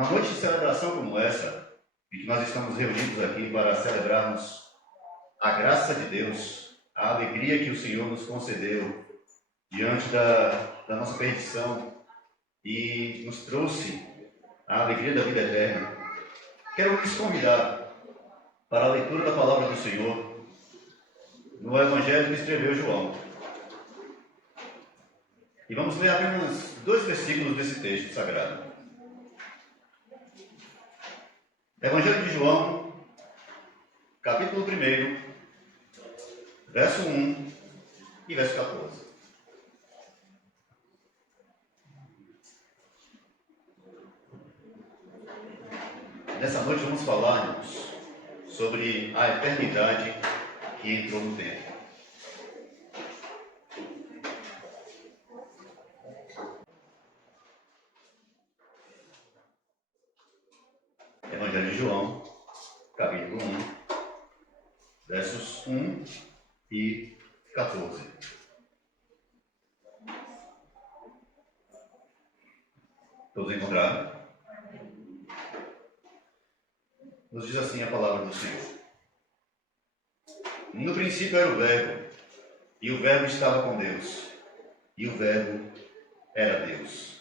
Na noite de celebração como essa, em que nós estamos reunidos aqui para celebrarmos a graça de Deus, a alegria que o Senhor nos concedeu diante da nossa perdição e nos trouxe a alegria da vida eterna, quero lhes convidar para a leitura da palavra do Senhor no Evangelho que escreveu João. E vamos ler apenas 2 versículos desse texto sagrado. Evangelho de João, capítulo 1, verso 1 e verso 14. Nessa noite vamos falar sobre a eternidade que entrou no tempo. Evangelho de João, capítulo 1, versos 1 e 14. Todos encontraram? Nos diz assim a palavra do Senhor. No princípio era o Verbo, e o Verbo estava com Deus, e o Verbo era Deus.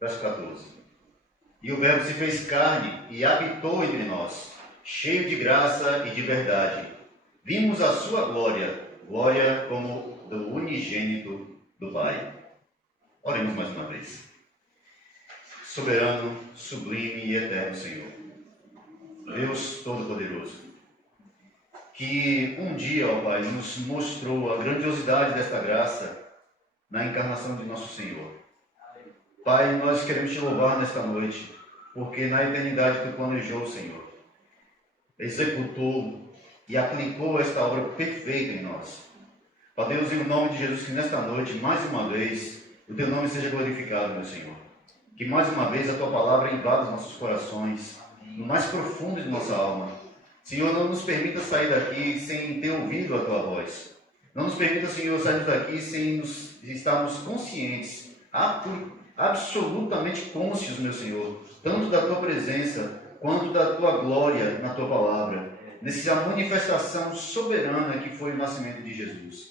Verso 14. E o Verbo se fez carne e habitou entre nós, cheio de graça e de verdade. Vimos a sua glória, glória como do unigênito do Pai. Oremos mais uma vez. Soberano, sublime e eterno Senhor, Deus Todo-Poderoso, que um dia, ó Pai, nos mostrou a grandiosidade desta graça na encarnação de nosso Senhor. Pai, nós queremos te louvar nesta noite, porque na eternidade tu planejou, Senhor, executou e aplicou esta obra perfeita em nós. Ó Deus, em nome de Jesus, que nesta noite, mais uma vez, o teu nome seja glorificado, meu Senhor. Que mais uma vez a tua palavra invada os nossos corações, no mais profundo de nossa alma. Senhor, não nos permita sair daqui sem ter ouvido a tua voz. Não nos permita, Senhor, sairmos daqui sem estarmos conscientes, absolutamente cônscios, meu Senhor, tanto da tua presença quanto da tua glória na tua palavra, nessa manifestação soberana que foi o nascimento de Jesus.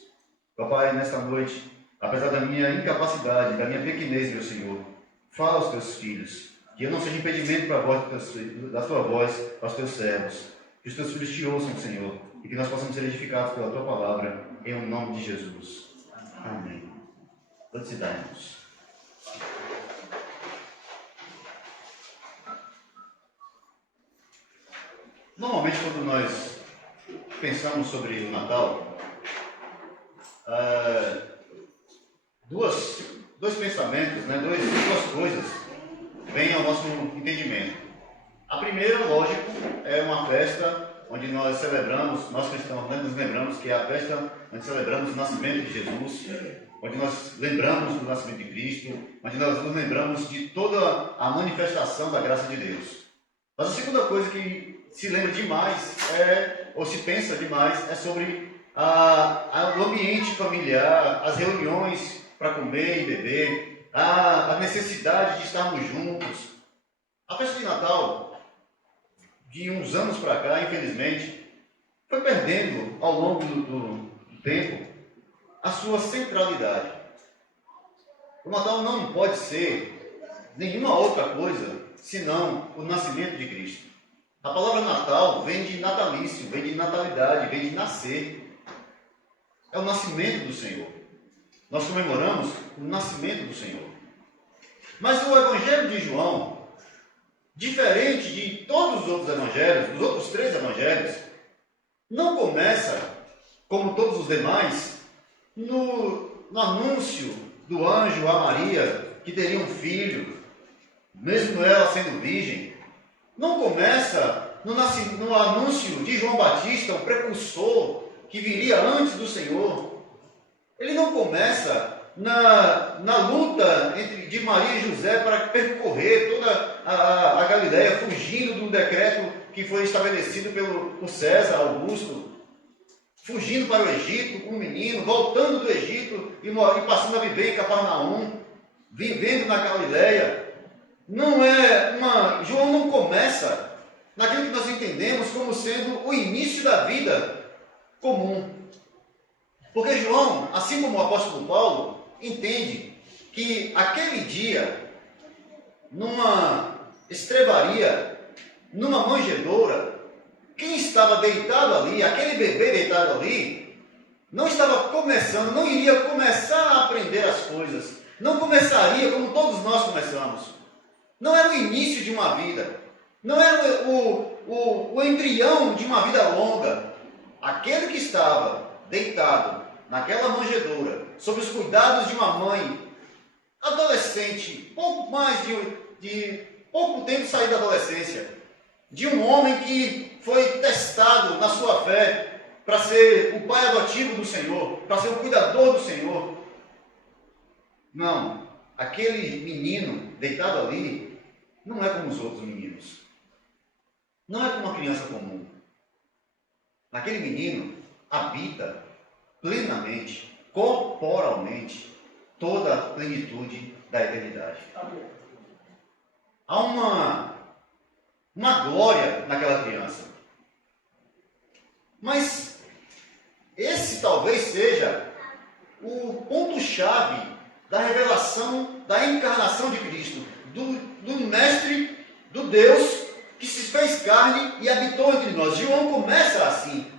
Papai, nesta noite, apesar da minha incapacidade, da minha pequenez, meu Senhor, fala aos teus filhos, que eu não seja impedimento para a voz da tua voz aos teus servos, que os teus filhos te ouçam, Senhor, e que nós possamos ser edificados pela tua palavra, em nome de Jesus. Amém. Pode-se dar, irmãos. Normalmente, quando nós pensamos sobre o Natal, dois pensamentos, duas coisas vêm ao nosso entendimento. A primeira, lógico, é uma festa onde nós celebramos, nós cristãos nos lembramos que é a festa onde celebramos o nascimento de Jesus, onde nós lembramos do nascimento de Cristo, onde nós nos lembramos de toda a manifestação da graça de Deus. Mas a segunda coisa que se lembra demais, ou se pensa demais, é sobre o ambiente familiar, as reuniões para comer e beber, a necessidade de estarmos juntos. A festa de Natal, de uns anos para cá, infelizmente, foi perdendo ao longo do tempo a sua centralidade. O Natal não pode ser nenhuma outra coisa senão o nascimento de Cristo. A palavra Natal vem de natalício, vem de natalidade, vem de nascer. É o nascimento do Senhor. Nós comemoramos o nascimento do Senhor. Mas o Evangelho de João, diferente de todos os outros evangelhos, dos outros 3 evangelhos, não começa, como todos os demais, no anúncio do anjo a Maria que teria um filho, mesmo ela sendo virgem. Não começa no anúncio de João Batista, o precursor que viria antes do Senhor. Ele não começa na luta de Maria e José para percorrer toda a Galileia, fugindo do decreto que foi estabelecido por César Augusto, fugindo para o Egito com um menino, voltando do Egito e passando a viver em Cafarnaum, vivendo na Galileia. João não começa naquilo que nós entendemos como sendo o início da vida comum. Porque João, assim como o apóstolo Paulo, entende que aquele dia, numa estrebaria, numa manjedoura, quem estava deitado ali, aquele bebê deitado ali, não estava começando, não iria começar a aprender as coisas, não começaria como todos nós começamos. Não era o início de uma vida, não era o embrião de uma vida longa. Aquele que estava deitado naquela manjedoura, sob os cuidados de uma mãe, adolescente, pouco mais de pouco tempo de sair da adolescência, de um homem que foi testado na sua fé para ser o pai adotivo do Senhor, para ser o cuidador do Senhor. Não, aquele menino deitado ali não é como os outros meninos. Não é como uma criança comum. Naquele menino habita plenamente, corporalmente, toda a plenitude da eternidade. Há uma glória naquela criança. Mas esse talvez seja o ponto-chave da revelação, da encarnação de Cristo, do Mestre, do Deus que se fez carne e habitou entre nós. João começa assim.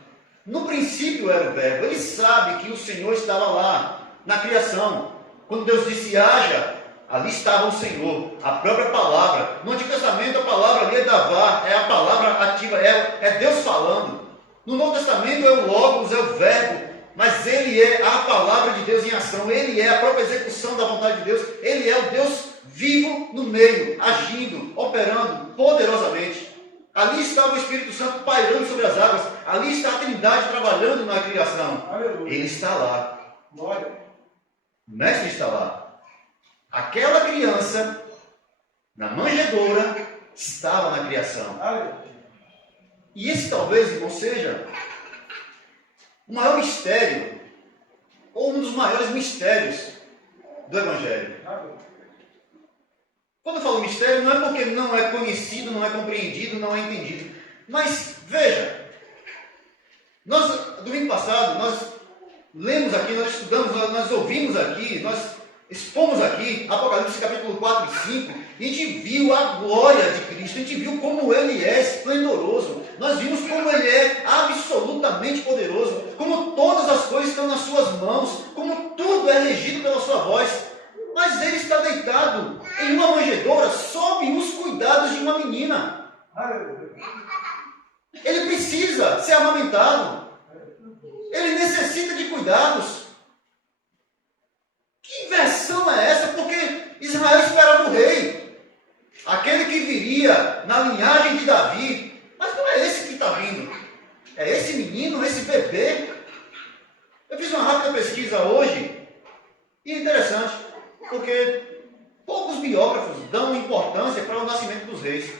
No princípio era o Verbo. Ele sabe que o Senhor estava lá, na criação. Quando Deus disse haja, ali estava o Senhor, a própria palavra. No Antigo Testamento a palavra ali é Davá, é a palavra ativa, é Deus falando. No Novo Testamento é o Logos, é o Verbo, mas ele é a palavra de Deus em ação, ele é a própria execução da vontade de Deus, ele é o Deus vivo no meio, agindo, operando poderosamente. Ali estava o Espírito Santo pairando sobre as águas, ali está a Trindade trabalhando na criação. Aleluia. Ele está lá. Glória. O Mestre está lá. Aquela criança, na manjedoura, estava na criação. Aleluia. E esse talvez, irmão, seja o maior mistério, ou um dos maiores mistérios do Evangelho. Quando eu falo mistério, não é porque não é conhecido, não é compreendido, não é entendido. Mas, veja, domingo passado, nós lemos aqui, nós estudamos, nós ouvimos aqui, nós expomos aqui, Apocalipse capítulo 4 e 5, e a gente viu a glória de Cristo, a gente viu como Ele é esplendoroso, nós vimos como Ele é absolutamente poderoso, como todas as coisas estão nas suas mãos, como tudo é regido pela sua voz, mas Ele está deitado em uma manjedoura sob os cuidados de uma menina. Ele precisa ser amamentado, Ele necessita de cuidados. Que inversão é essa? Porque Israel esperava o rei, aquele que viria na linhagem de Davi, mas não é esse que está vindo, é esse menino, esse bebê. Eu fiz uma rápida pesquisa hoje, e é interessante, porque poucos biógrafos dão importância para o nascimento dos reis.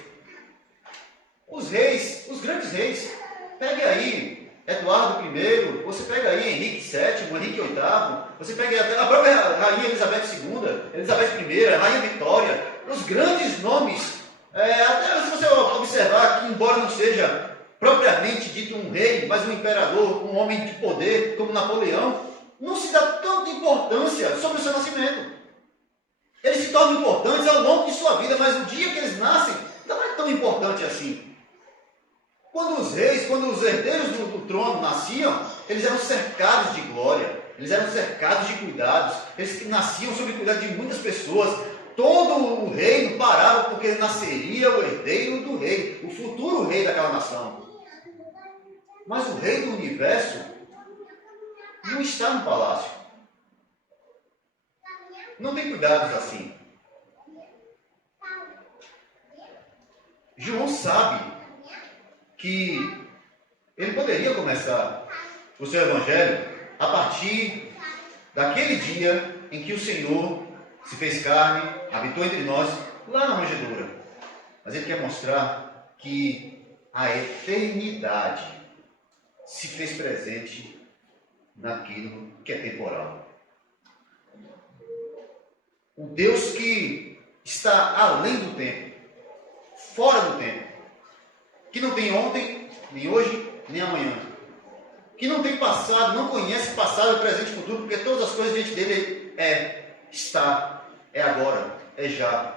Os reis, os grandes reis, pegue aí Eduardo I, você pega aí Henrique VII, Henrique VIII, você pega até a própria Rainha Elizabeth II, Elizabeth I, Rainha Vitória, os grandes nomes, até se você observar que, embora não seja propriamente dito um rei, mas um imperador, um homem de poder como Napoleão, não se dá tanta importância sobre o seu nascimento. Eles se tornam importantes ao longo de sua vida, mas o dia que eles nascem não é tão importante assim. Quando os reis, quando os herdeiros do trono nasciam, eles eram cercados de glória, eles eram cercados de cuidados, eles nasciam sob o cuidado de muitas pessoas. Todo o reino parava porque nasceria o herdeiro do rei, o futuro rei daquela nação. Mas o rei do universo não está no palácio. Não tem cuidados assim. João sabe que ele poderia começar o seu evangelho a partir daquele dia em que o Senhor se fez carne, habitou entre nós, lá na manjedoura. Mas ele quer mostrar que a eternidade se fez presente naquilo que é temporal. O Deus que está além do tempo, fora do tempo, que não tem ontem, nem hoje, nem amanhã, que não tem passado, não conhece passado, presente e futuro, porque todas as coisas diante dele está, é agora, é já.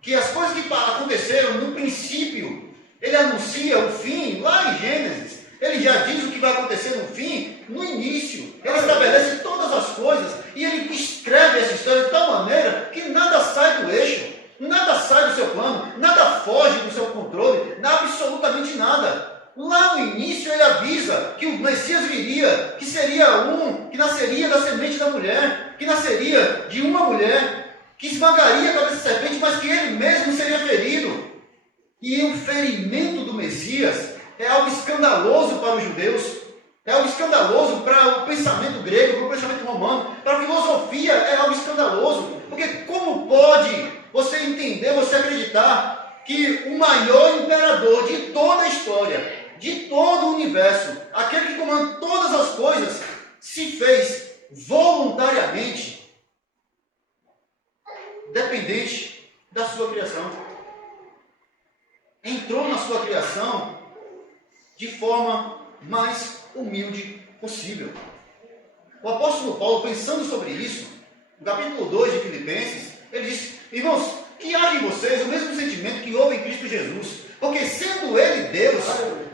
Que as coisas que aconteceram no princípio, ele anuncia o fim lá em Gênesis. Ele já diz o que vai acontecer no fim, no início. Ele estabelece todas as coisas e ele escreve essa história de tal maneira que nada sai do eixo, nada sai do seu plano, nada foge do seu controle, absolutamente nada. Lá no início ele avisa que o Messias viria, que seria que nasceria da semente da mulher, que nasceria de uma mulher, que esmagaria a cabeça da serpente, mas que ele mesmo seria ferido. E o ferimento do Messias é algo escandaloso para os judeus, é algo escandaloso para o pensamento grego, para o pensamento romano, para a filosofia é algo escandaloso, porque como pode você entender, você acreditar que o maior imperador de toda a história, de todo o universo, aquele que comanda todas as coisas, se fez voluntariamente dependente da sua criação? Entrou na sua criação de forma mais humilde possível. O apóstolo Paulo, pensando sobre isso, no capítulo 2 de Filipenses, ele diz: irmãos, que haja em vocês o mesmo sentimento que houve em Cristo Jesus, porque sendo ele Deus,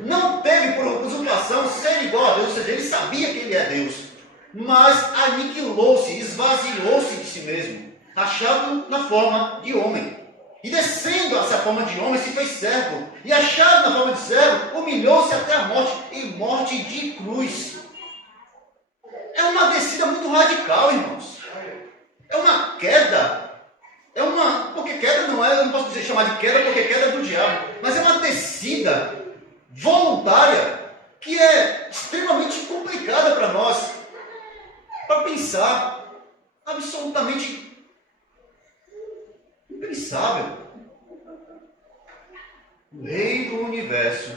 não teve por usurpação ser igual a Deus, ou seja, ele sabia que ele é Deus, mas aniquilou-se, esvaziou-se de si mesmo, achado na forma de homem. E descendo essa forma de homem, se fez servo. E achado na forma de servo, humilhou-se até a morte, e morte de cruz. É uma descida muito radical, irmãos. É uma queda. Porque queda não é, eu não posso dizer chamar de queda, porque queda é do diabo. Mas é uma descida voluntária, que é extremamente complicada para nós. Para pensar, absolutamente impensável. O Rei do Universo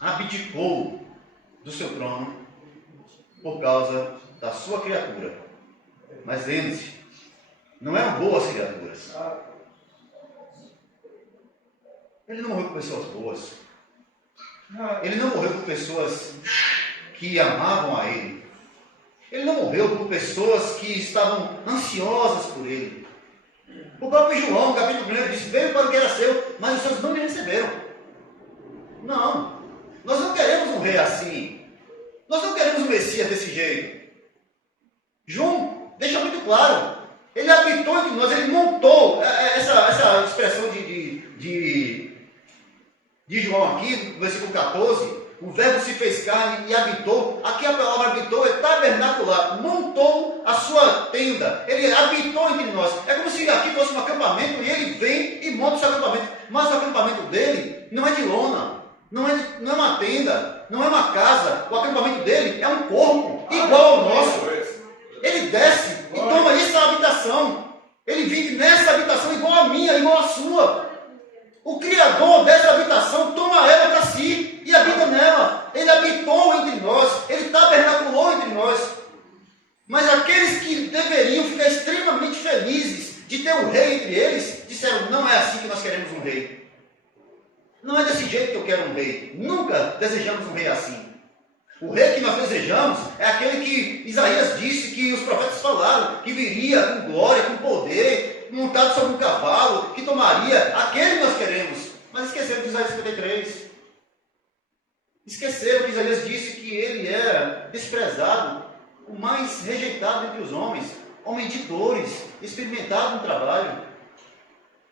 abdicou do seu trono por causa da sua criatura. Mas lembre-se, não eram boas criaturas. Ele não morreu por pessoas boas. Ele não morreu por pessoas que amavam a ele. Ele não morreu por pessoas que estavam ansiosas por ele. O próprio João, no capítulo 1, disse: veio para o que era seu, mas os seus não lhe receberam. Não. Nós não queremos um rei assim. Nós não queremos um Messias desse jeito. João deixa muito claro. Ele habitou entre nós, ele montou essa expressão de João aqui, no versículo 14. O verbo se fez carne e habitou. Aqui a palavra habitou é tabernacular. Montou a sua tenda. Ele habitou entre nós. É como se aqui fosse um acampamento e ele vem e monta o seu acampamento. Mas o acampamento dele não é de lona. Não é uma tenda. Não é uma casa. O acampamento dele é um corpo igual ao nosso. Ele desce e toma essa habitação. Ele vive nessa habitação igual a minha, igual a sua. O Criador dessa habitação toma ela para si e habita nela. Ele habitou entre nós, ele tabernaculou entre nós. Mas aqueles que deveriam ficar extremamente felizes de ter um rei entre eles, disseram: não é assim que nós queremos um rei. Não é desse jeito que eu quero um rei. Nunca desejamos um rei assim. O rei que nós desejamos é aquele que Isaías disse, que os profetas falaram, que viria com glória, com poder, montado sobre um cavalo, que tomaria. Aquele que nós queremos. Mas esqueceram de Isaías 53. Esqueceram que Isaías disse que ele era desprezado, o mais rejeitado entre os homens, homem de dores, experimentado no trabalho.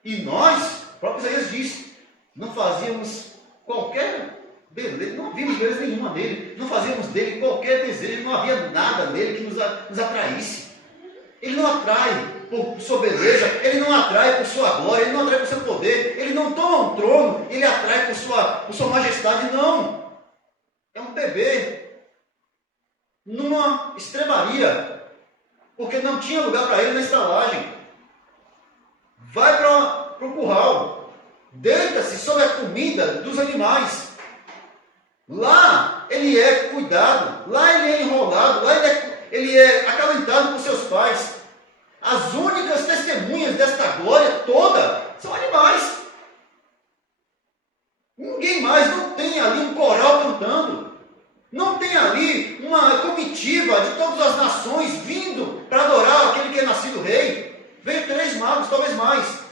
E nós, o próprio Isaías disse, não fazíamos qualquer beleza, não vimos beleza nenhuma nele, não fazíamos dele qualquer desejo, não havia nada nele que nos atraísse. Ele não atrai por sua beleza, ele não atrai por sua glória, ele não atrai por seu poder, ele não toma um trono, ele atrai por sua majestade, não. É um bebê numa estrebaria, porque não tinha lugar para ele na estalagem. Vai para o curral, deita-se sobre a comida dos animais. Lá ele é cuidado, lá ele é enrolado, lá ele é acalentado por seus pais. As únicas testemunhas desta glória toda são animais. Ninguém mais, não tem ali um coral cantando. Não tem ali uma comitiva de todas as nações vindo para adorar aquele que é nascido rei. Veio 3 magos, talvez mais.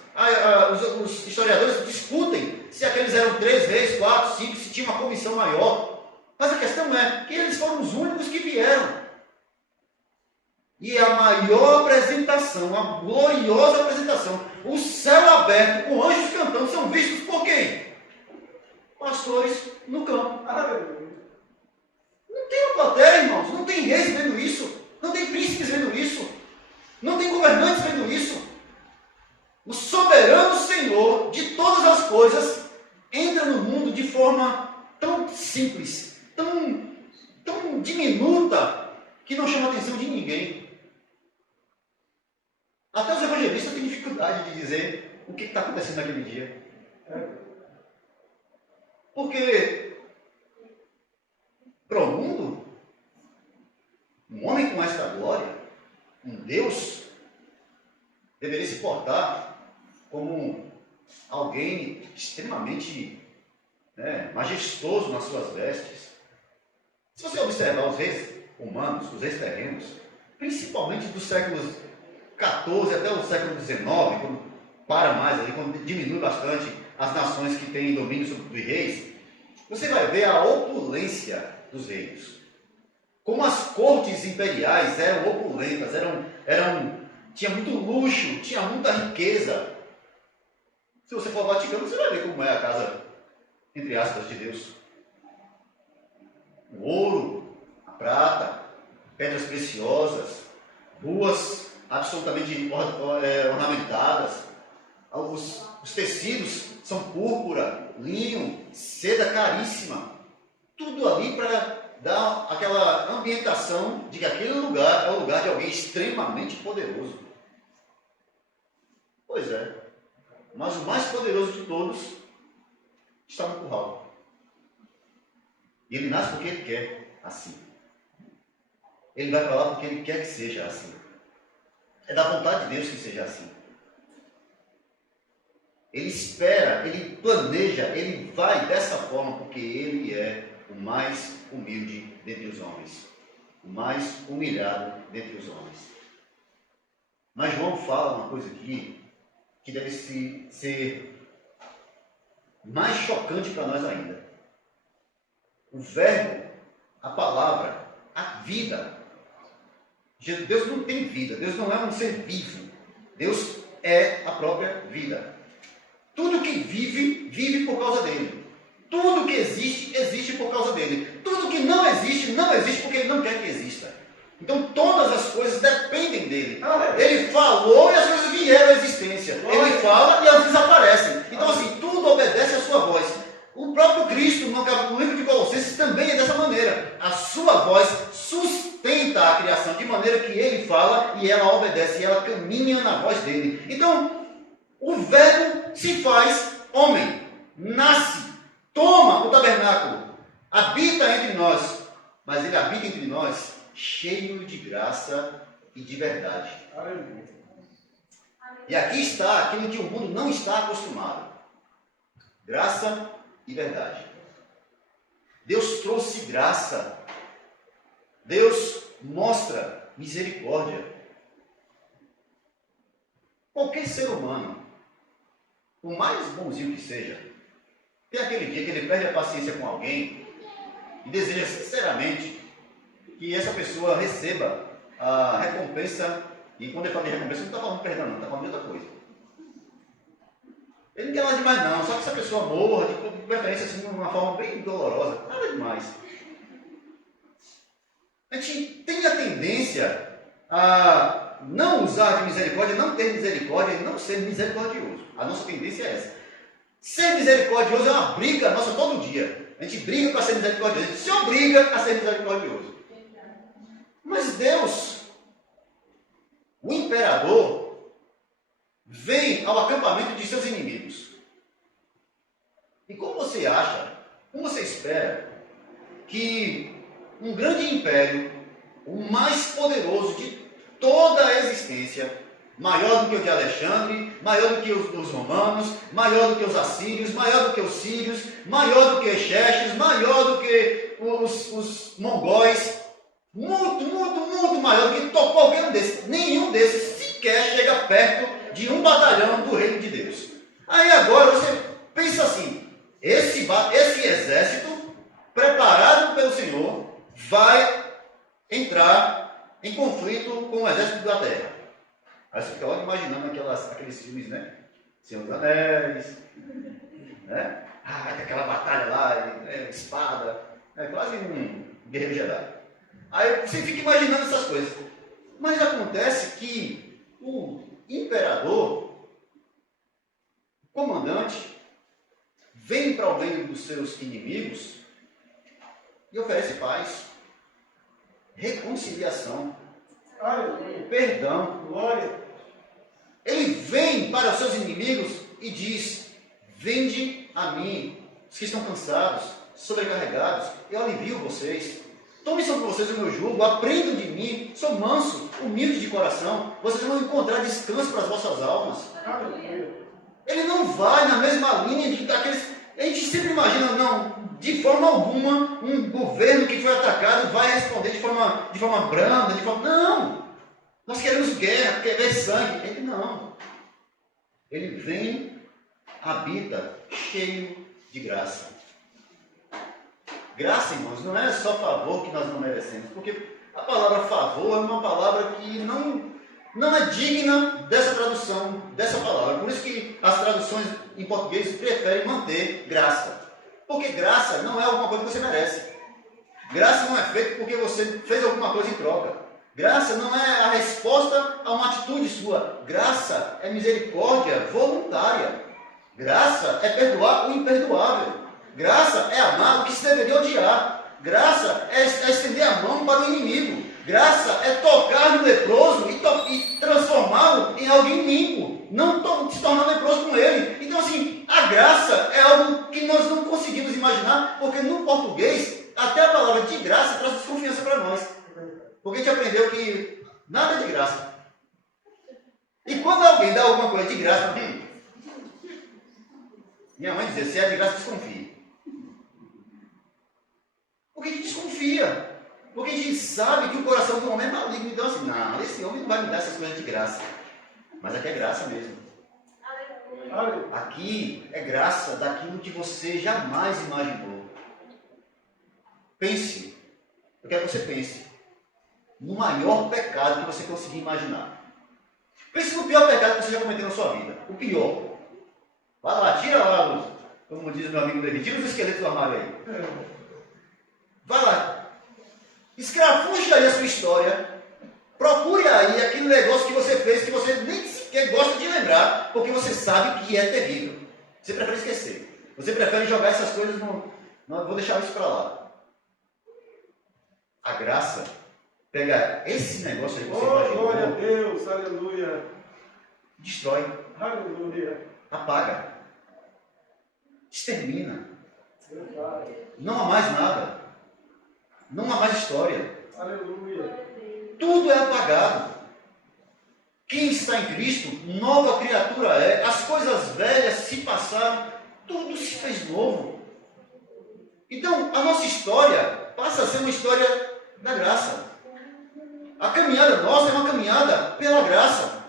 Os historiadores discutem se aqueles eram 3 reis, 4, 5, se tinha uma comissão maior. Mas a questão é que eles foram os únicos que vieram. E a maior apresentação, a gloriosa apresentação, o céu aberto com anjos cantando, são vistos por quem? Pastores no campo. Não tem uma plateia, irmãos, não tem reis vendo isso, não tem príncipes vendo isso, não tem governantes vendo isso. O soberano Senhor de todas as coisas entra no mundo de forma tão simples, tão diminuta, que não chama a atenção de ninguém. Até os evangelistas têm dificuldade de dizer o que está acontecendo naquele dia. Porque, para o mundo, um homem com esta glória, um Deus, deveria se portar como alguém extremamente majestoso nas suas vestes. Se você observar os reis humanos, os reis terrenos, principalmente dos séculos XIV até o século XIX, quando para mais ali, quando diminui bastante as nações que têm domínio sobre os reis, você vai ver a opulência dos reinos. Como as cortes imperiais eram opulentas, tinha muito luxo, tinha muita riqueza. Se você for ao Vaticano, você vai ver como é a casa, entre aspas, de Deus. O ouro, a prata, pedras preciosas, ruas absolutamente ornamentadas. Os tecidos são púrpura, linho, seda caríssima. Tudo ali para dar aquela ambientação de que aquele lugar é o lugar de alguém extremamente poderoso. Pois é. Mas o mais poderoso de todos está no curral. E ele nasce porque ele quer assim. Ele vai para lá porque ele quer que seja assim. É da vontade de Deus que seja assim. Ele espera, ele planeja, ele vai dessa forma porque ele é o mais humilde dentre os homens. O mais humilhado dentre os homens. Mas João fala uma coisa aqui que deve ser mais chocante para nós ainda. O verbo, a palavra, a vida. Deus não tem vida, Deus não é um ser vivo. Deus é a própria vida. Tudo que vive, vive por causa dele. Tudo que existe, existe por causa dele. Tudo que não existe porque ele não quer que exista. Então todas as coisas dependem dele. Ele falou e as coisas vieram à existência. Ele fala e elas desaparecem. Então assim, tudo obedece à sua voz. O próprio Cristo, no livro de Colossenses, também é dessa maneira. A sua voz sustenta a criação, de maneira que ele fala e ela obedece, e ela caminha na voz dele. Então, o Verbo se faz homem, nasce, toma o tabernáculo, habita entre nós, mas ele habita entre nós cheio de graça e de verdade. E aqui está aquilo que o mundo não está acostumado: graça e verdade. Deus trouxe graça. Deus mostra misericórdia. Qualquer ser humano, o mais bonzinho que seja, tem aquele dia que ele perde a paciência com alguém e deseja sinceramente que essa pessoa receba a recompensa. E quando ele fala de recompensa, não está falando de perdão, não, está falando de outra coisa. Ele não quer nada demais não, só que essa pessoa morra, de preferência assim, de uma forma bem dolorosa, nada demais. A gente tem a tendência a não usar de misericórdia, não ter misericórdia e não ser misericordioso. A nossa tendência é essa. Ser misericordioso é uma briga nossa todo dia. A gente briga para ser misericordioso, a gente se obriga a ser misericordioso. Mas Deus, o imperador, vem ao acampamento de seus inimigos. E como você acha, como você espera que um grande império, o mais poderoso de toda a existência, maior do que o de Alexandre, maior do que os romanos, maior do que os assírios, maior do que os sírios, maior do que Xerxes, maior do que os mongóis, muito maior do que qualquer um desses. Nenhum desses sequer chega perto de um batalhão do reino de Deus. Aí agora você pensa assim, esse exército preparado pelo Senhor vai entrar em conflito com o exército da terra. Aí você fica logo imaginando aqueles filmes, né? Senhor dos Anéis, né? Aquela batalha lá, espada, é quase um guerreiro Jedi. Aí você fica imaginando essas coisas. Mas acontece que o imperador, comandante, vem para o reino dos seus inimigos e oferece paz, reconciliação, perdão, glória. Ele vem para os seus inimigos e diz: vinde a mim, os que estão cansados, sobrecarregados, eu alivio vocês. Tomem sobre vocês o meu jugo, aprendam de mim, sou manso, humilde de coração, vocês vão encontrar descanso para as vossas almas. Ele não vai na mesma linha daqueles. A gente sempre imagina, não, de forma alguma, um governo que foi atacado vai responder de forma branda, não! Nós queremos guerra, queremos sangue. Ele não. Ele vem, habita, cheio de graça. Graça, irmãos, não é só favor que nós não merecemos, porque a palavra favor é uma palavra que não é digna dessa tradução, dessa palavra. Por isso que as traduções em português preferem manter graça. Porque graça não é alguma coisa que você merece. Graça não é feita porque você fez alguma coisa em troca. Graça não é a resposta a uma atitude sua. Graça é misericórdia voluntária. Graça é perdoar o imperdoável. Graça é amar o que se deveria odiar. Graça é estender a mão para o inimigo. Graça é tocar no leproso e transformá-lo em alguém limpo. Não se tornar leproso com ele. Então, assim, a graça é algo que nós não conseguimos imaginar, porque no português, até a palavra de graça traz desconfiança para nós. Porque a gente aprendeu que nada é de graça. E quando alguém dá alguma coisa de graça, minha mãe dizia, se é de graça, desconfie. Porque a gente desconfia. Porque a gente sabe que o coração do homem é maligno. Então assim, não, esse homem não vai me dar essas coisas de graça. Mas aqui é graça mesmo. Aqui é graça daquilo que você jamais imaginou. Pense. Eu quero que você pense no maior pecado que você conseguir imaginar. Pense no pior pecado que você já cometeu na sua vida. O pior. Vai lá, tira lá, como diz o meu amigo David, tira os esqueletos do armário aí. Vai lá. Escrafunche aí a sua história. Procure aí aquele negócio que você fez que você nem sequer gosta de lembrar, porque você sabe que é terrível. Você prefere esquecer. Você prefere jogar essas coisas no... Não, vou deixar isso para lá. A graça pega esse negócio aí que você imaginou. Glória a Deus, aleluia. Destrói. Aleluia. Apaga. Extermina. Não há mais nada. Não há mais história. Aleluia. Tudo é apagado. Quem está em Cristo, nova criatura é. As coisas velhas se passaram, tudo se fez novo. Então, a nossa história passa a ser uma história da graça. A caminhada nossa é uma caminhada pela graça.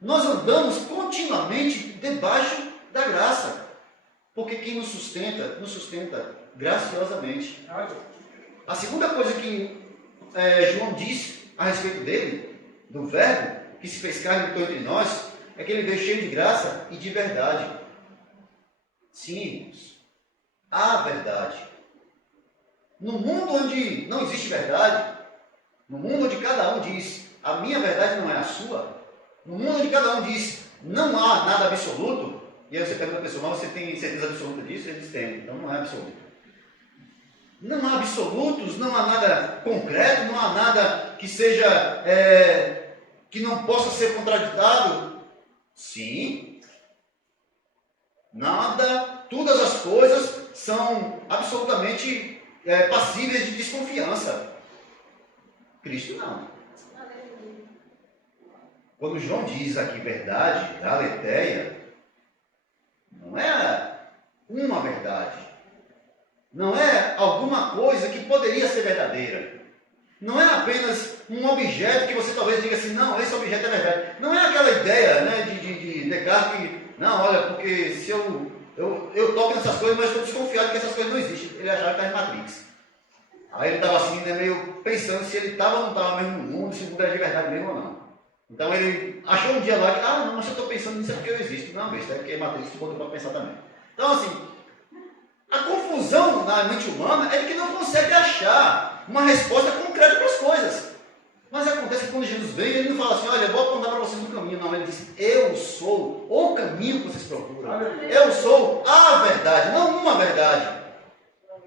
Nós andamos continuamente debaixo da graça. Porque quem nos sustenta graciosamente. A segunda coisa que João diz a respeito dele, do verbo que se fez carne e habitou entre nós, é que ele veio cheio de graça e de verdade. Sim, irmãos, há verdade. No mundo onde não existe verdade, no mundo onde cada um diz, a minha verdade não é a sua, no mundo onde cada um diz, não há nada absoluto, e aí você pergunta a pessoa, mas você tem certeza absoluta disso? Eles têm, então não é absoluto. Não há absolutos, não há nada concreto, não há nada que seja, que não possa ser contraditado. Sim. Nada, todas as coisas são absolutamente passíveis de desconfiança. Cristo não. quando João diz aqui verdade, aletheia, não é uma verdade. Não é alguma coisa que poderia ser verdadeira. Não é apenas um objeto que você talvez diga assim, não, esse objeto é verdade. Não é aquela ideia, né, de Descartes que, não, olha, porque se eu toco nessas coisas, mas estou desconfiado que essas coisas não existem. Ele achava que estava em Matrix. Aí ele estava assim, né, meio pensando se ele estava ou não estava mesmo no mundo, se o mundo era de verdade mesmo ou não. Então ele achou um dia lá que, não, mas se eu estou pensando nisso é porque eu existo. Não, besta, é porque Matrix te botou para pensar também. Então assim, a confusão na mente humana é que não consegue achar uma resposta concreta para as coisas. Mas acontece que quando Jesus vem, ele não fala assim, olha, eu vou apontar para vocês um caminho. Não, ele diz, eu sou o caminho que vocês procuram. Eu sou a verdade, não uma verdade.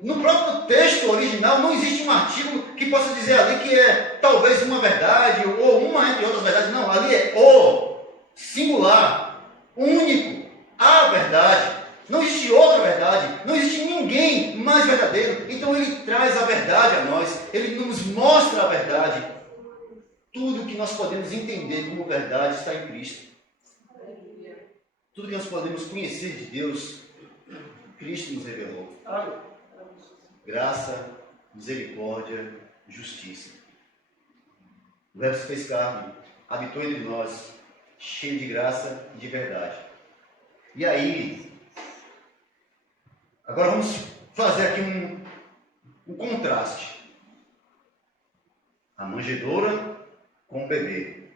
No próprio texto original não existe um artigo que possa dizer ali que é talvez uma verdade ou uma entre outras verdades. Não, ali é o singular, único, a verdade. Não existe outra verdade, não existe ninguém mais verdadeiro. Então ele traz a verdade a nós, ele nos mostra a verdade. Tudo que nós podemos entender como verdade está em Cristo. Tudo que nós podemos conhecer de Deus, Cristo nos revelou. Graça, misericórdia, justiça. O Verbo se fez carne, habitou entre nós, cheio de graça e de verdade. E aí, agora vamos fazer aqui um contraste. A manjedoura com o bebê.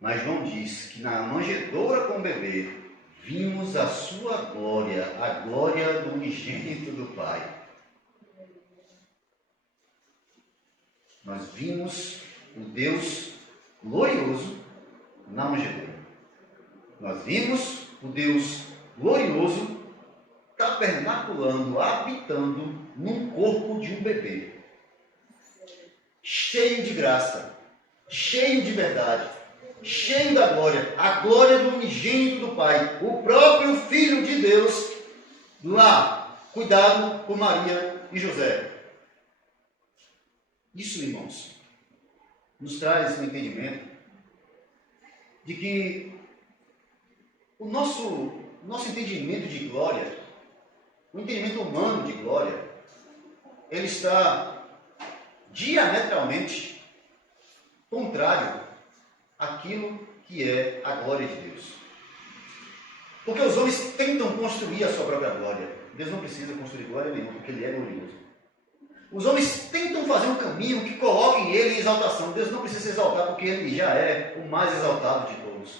Mas João diz que na manjedoura com o bebê, vimos a sua glória, a glória do unigênito do Pai. Nós vimos o Deus glorioso na manjedoura. Nós vimos o Deus glorioso tabernaculando, habitando num corpo de um bebê. Cheio de graça, cheio de verdade, cheio da glória, a glória do unigênito do Pai, o próprio Filho de Deus, lá, cuidado por Maria e José. Isso, irmãos, nos traz um entendimento de que o nosso entendimento de glória, o entendimento humano de glória, ele está diametralmente contrário àquilo que é a glória de Deus. Porque os homens tentam construir a sua própria glória. Deus não precisa construir glória nenhuma, porque Ele é glorioso. Os homens tentam fazer um caminho que coloque Ele em exaltação. Deus não precisa se exaltar, porque Ele já é o mais exaltado de todos.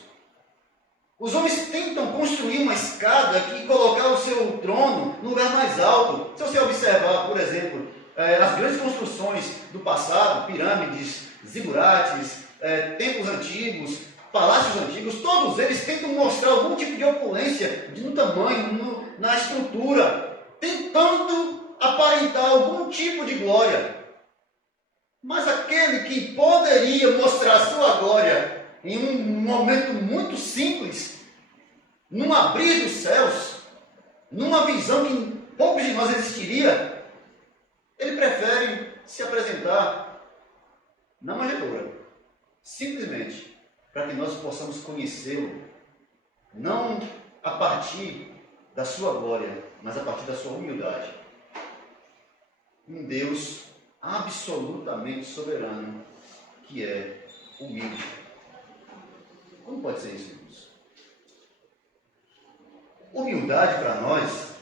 Os homens tentam construir uma escada que colocar o seu trono no lugar mais alto. Se você observar, por exemplo, as grandes construções do passado, pirâmides, zigurates, templos antigos, palácios antigos, todos eles tentam mostrar algum tipo de opulência no tamanho, na estrutura, tentando aparentar algum tipo de glória. Mas aquele que poderia mostrar sua glória em um momento muito simples, num abrir dos céus, numa visão que em poucos de nós existiria, ele prefere se apresentar na manjedoura, simplesmente para que nós possamos conhecê-lo, não a partir da sua glória, mas a partir da sua humildade. Um Deus absolutamente soberano, que é humilde. Como pode ser isso, irmãos? Humildade para nós,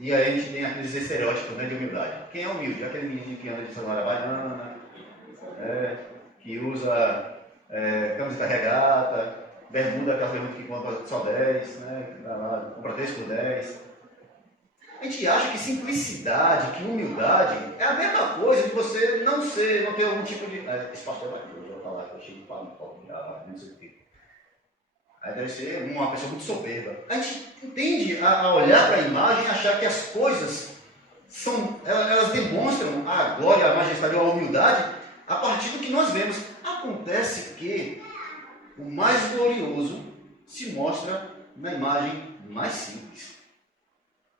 e aí a gente tem aqueles estereótipos, né, de humildade. Quem é humilde? Aquele menino que anda de celular havaiana, que usa camiseta regata, bermuda, aquela bermuda que compra só 10, né, compra 3 por 10. A gente acha que simplicidade, que humildade é a mesma coisa que você não ter algum tipo de... Esse pastor vai aqui, eu vou falar que eu chego para um pouco, não sei o quê. Aí deve ser uma pessoa muito soberba. A gente tende a olhar para a imagem e achar que as coisas elas demonstram a glória, a majestade ou a humildade a partir do que nós vemos. Acontece que o mais glorioso se mostra na imagem mais simples,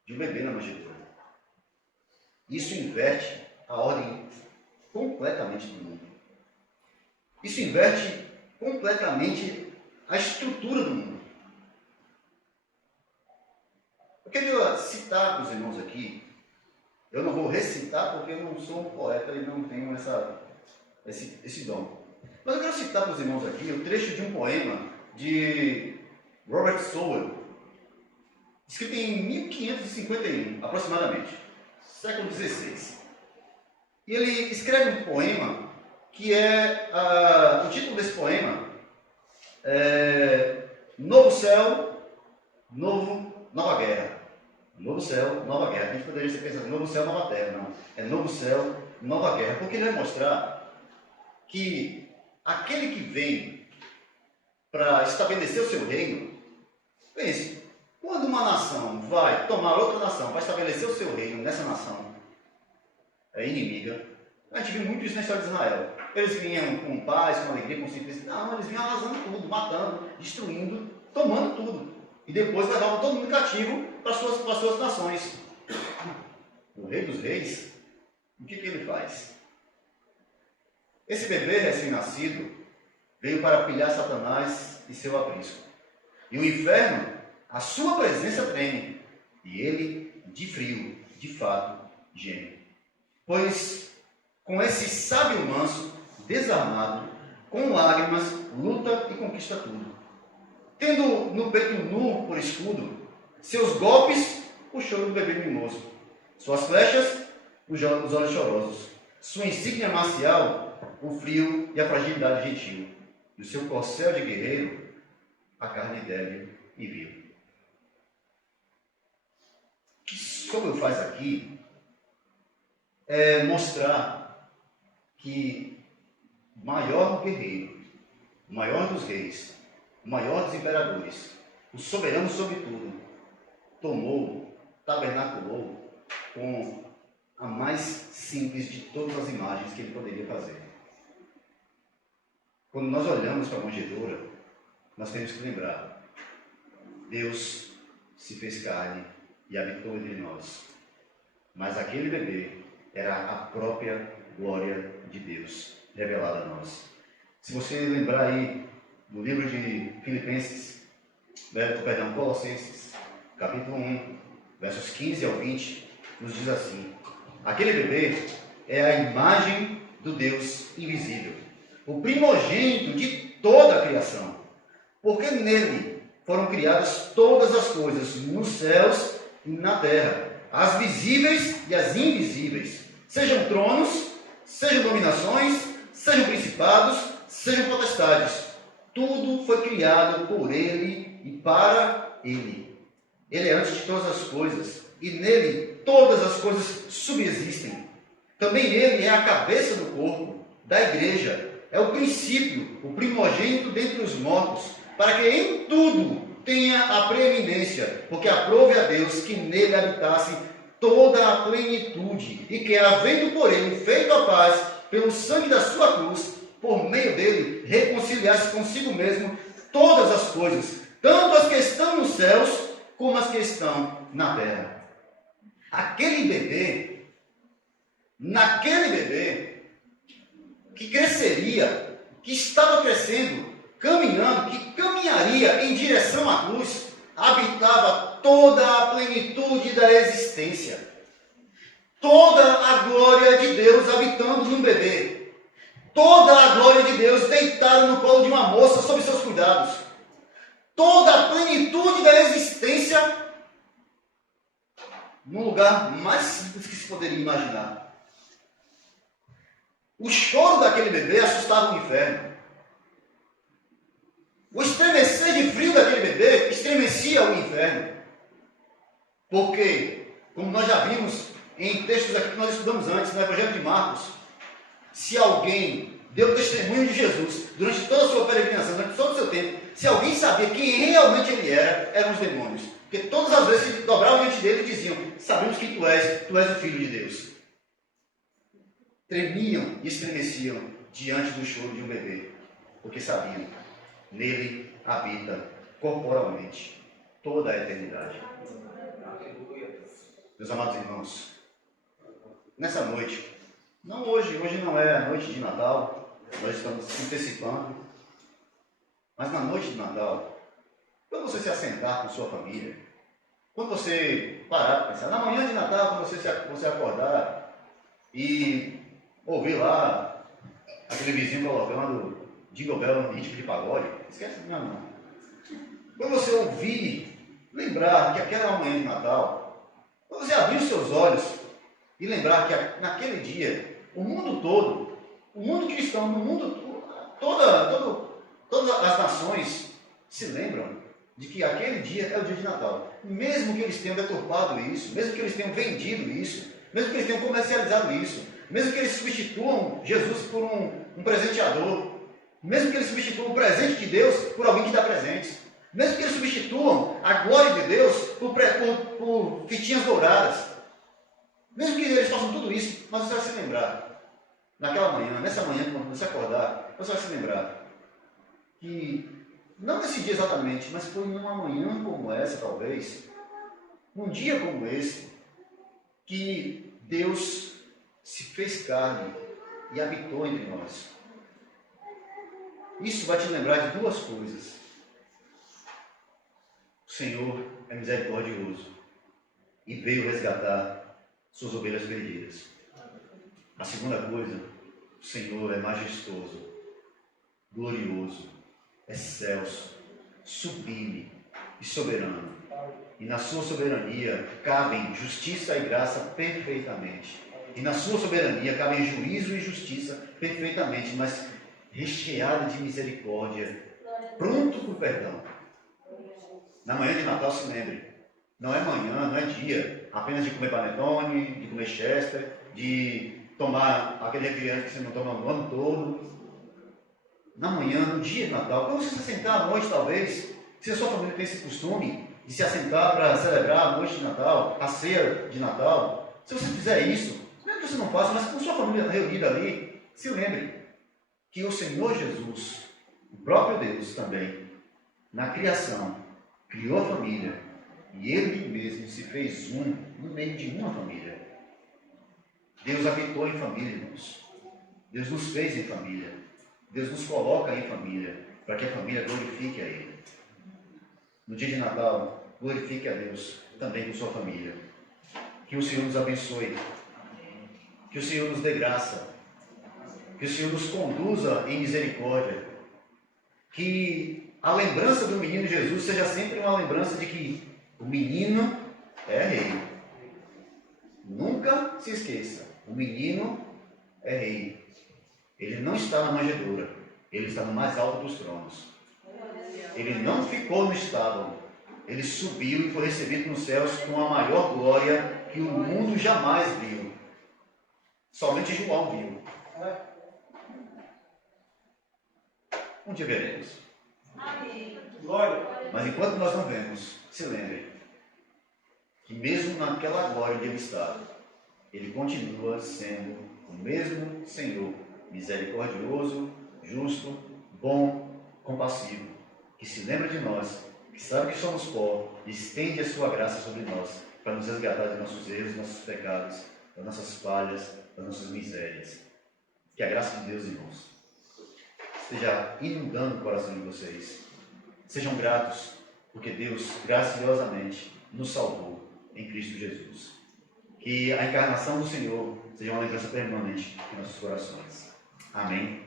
de um bebê na manjedoura. Isso inverte a ordem completamente do mundo. Isso inverte completamente a estrutura do mundo. Eu queria citar para os irmãos aqui, eu não vou recitar porque eu não sou um poeta e não tenho esse dom. Mas eu quero citar para os irmãos aqui o trecho de um poema de Robert Sowell, escrito em 1551, aproximadamente, século XVI. E ele escreve um poema que o título desse poema é Novo Céu, Nova Guerra. Novo céu, nova guerra. A gente poderia ser pensando, novo céu, nova terra. Não. É novo céu, nova guerra. Porque ele vai mostrar que aquele que vem para estabelecer o seu reino, pense, quando uma nação vai tomar outra nação para estabelecer o seu reino nessa nação inimiga, a gente viu muito isso na história de Israel. Eles vinham com paz, com alegria, com simplicidade. Não, eles vinham arrasando tudo, matando, destruindo, tomando tudo. E depois levavam todo mundo cativo para as suas nações. O Rei dos Reis, o que ele faz? Esse bebê recém-nascido veio para pilhar Satanás e seu aprisco. E o inferno, a sua presença treme. E ele, de frio, de fato, geme. Pois, com esse sábio manso, desarmado, com lágrimas, luta e conquista tudo. Tendo no peito nu por escudo, seus golpes, o choro do bebê mimoso. Suas flechas, os olhos chorosos. Sua insígnia marcial, o frio e a fragilidade gentil. E o seu corcel de guerreiro, a carne débil e vil. O que Sowell faz aqui é mostrar que o maior guerreiro, o maior dos reis, o maior dos imperadores, o soberano sobre tudo, tabernaculou com a mais simples de todas as imagens que ele poderia fazer. Quando nós olhamos para a manjedoura, nós temos que lembrar, Deus se fez carne e habitou entre nós. Mas aquele bebê era a própria glória de Deus revelada a nós. Se você lembrar aí do livro de Colossenses, capítulo 1, versos 15 ao 20, nos diz assim: aquele bebê é a imagem do Deus invisível, o primogênito de toda a criação, porque nele foram criadas todas as coisas, nos céus e na terra, as visíveis e as invisíveis, sejam tronos, sejam dominações, sejam principados, sejam potestades. Tudo foi criado por ele e para ele. Ele é antes de todas as coisas, e nele todas as coisas subsistem. Também ele é a cabeça do corpo, da igreja, é o princípio, o primogênito dentre os mortos, para que em tudo tenha a preeminência, porque aprove a Deus que nele habitasse toda a plenitude, e que, havendo por ele feito a paz pelo sangue da sua cruz, por meio dele reconciliasse consigo mesmo todas as coisas, tanto as que estão nos céus, como as que estão na terra. Naquele bebê, que cresceria, que estava crescendo, caminhando, que caminharia em direção à cruz, habitava toda a plenitude da existência. Toda a glória de Deus habitando num bebê. Toda a glória de Deus deitada no colo de uma moça sob seus cuidados. Toda a plenitude da existência num lugar mais simples que se poderia imaginar. O choro daquele bebê assustava o inferno. O estremecer de frio daquele bebê estremecia o inferno. Porque, como nós já vimos em textos aqui que nós estudamos antes, no Evangelho de Marcos, se alguém deu testemunho de Jesus durante toda a sua peregrinação, durante todo o seu tempo, se alguém sabia quem realmente ele era, eram os demônios. Porque todas as vezes se dobravam diante dele e diziam: sabemos quem tu és o Filho de Deus. Tremiam e estremeciam diante do choro de um bebê, porque sabiam, nele habita corporalmente toda a eternidade. Meus amados irmãos, nessa noite, hoje não é a noite de Natal, nós estamos se antecipando, Mas na noite de Natal, quando você se assentar com sua família, quando você parar para pensar, na manhã de Natal, quando você acordar e ouvir lá aquele vizinho colocando Jingle Bell no ritmo de pagode, esquece, não. Quando você ouvir, lembrar que aquela é uma manhã de Natal, quando você abrir os seus olhos e lembrar que naquele dia, o mundo todo, o mundo cristão, no mundo, todas as nações se lembram de que aquele dia é o dia de Natal. Mesmo que eles tenham deturpado isso, mesmo que eles tenham vendido isso, mesmo que eles tenham comercializado isso, mesmo que eles substituam Jesus por um presenteador, mesmo que eles substituam o presente de Deus por alguém que dá presentes, mesmo que eles substituam a glória de Deus por fitinhas douradas, mesmo que eles façam tudo isso, mas você vai se lembrar, naquela manhã, nessa manhã, quando você acordar, você vai se lembrar que, não nesse dia exatamente, mas foi numa manhã como essa, talvez, num dia como esse, que Deus se fez carne e habitou entre nós. Isso vai te lembrar de duas coisas. O Senhor é misericordioso e veio resgatar suas ovelhas perdidas. A segunda coisa, o Senhor é majestoso, glorioso, excelso, sublime e soberano. E na sua soberania cabem justiça e graça perfeitamente. E na sua soberania cabem juízo e justiça perfeitamente, mas recheado de misericórdia, pronto para o perdão. Na manhã de Natal, se lembre, não é manhã, não é dia apenas de comer panetone, de comer chester, de tomar aquele refrigerante que você não toma o ano todo. Na manhã, no dia de Natal, quando você se assentar à noite, talvez, se a sua família tem esse costume de se assentar para celebrar a noite de Natal, a ceia de Natal, se você fizer isso, não é que você não faça, mas com sua família reunida ali, se lembre que o Senhor Jesus, o próprio Deus também, na criação, criou a família e Ele mesmo se fez um no meio de uma família. Deus habitou em família, irmãos. Deus nos fez em família. Deus nos coloca em família, para que a família glorifique a Ele. No dia de Natal, glorifique a Deus também com sua família. Que o Senhor nos abençoe. Que o Senhor nos dê graça. Que o Senhor nos conduza em misericórdia. Que a lembrança do menino Jesus seja sempre uma lembrança de que o menino é rei. Nunca se esqueça, o menino é rei. Ele não está na manjedoura, ele está no mais alto dos tronos. Ele não ficou no estábulo, ele subiu e foi recebido nos céus com a maior glória que o mundo jamais viu. Somente João viu. Um dia veremos. Glória. Mas enquanto nós não vemos, se lembre que mesmo naquela glória onde ele está, ele continua sendo o mesmo Senhor, misericordioso, justo, bom, compassivo, que se lembra de nós, que sabe que somos pó e estende a sua graça sobre nós, para nos resgatar de nossos erros, dos nossos pecados, das nossas falhas, das nossas misérias. Que a graça de Deus, irmãos, esteja inundando o coração de vocês. Sejam gratos, porque Deus graciosamente nos salvou em Cristo Jesus. Que a encarnação do Senhor seja uma lembrança permanente em nossos corações. Amém.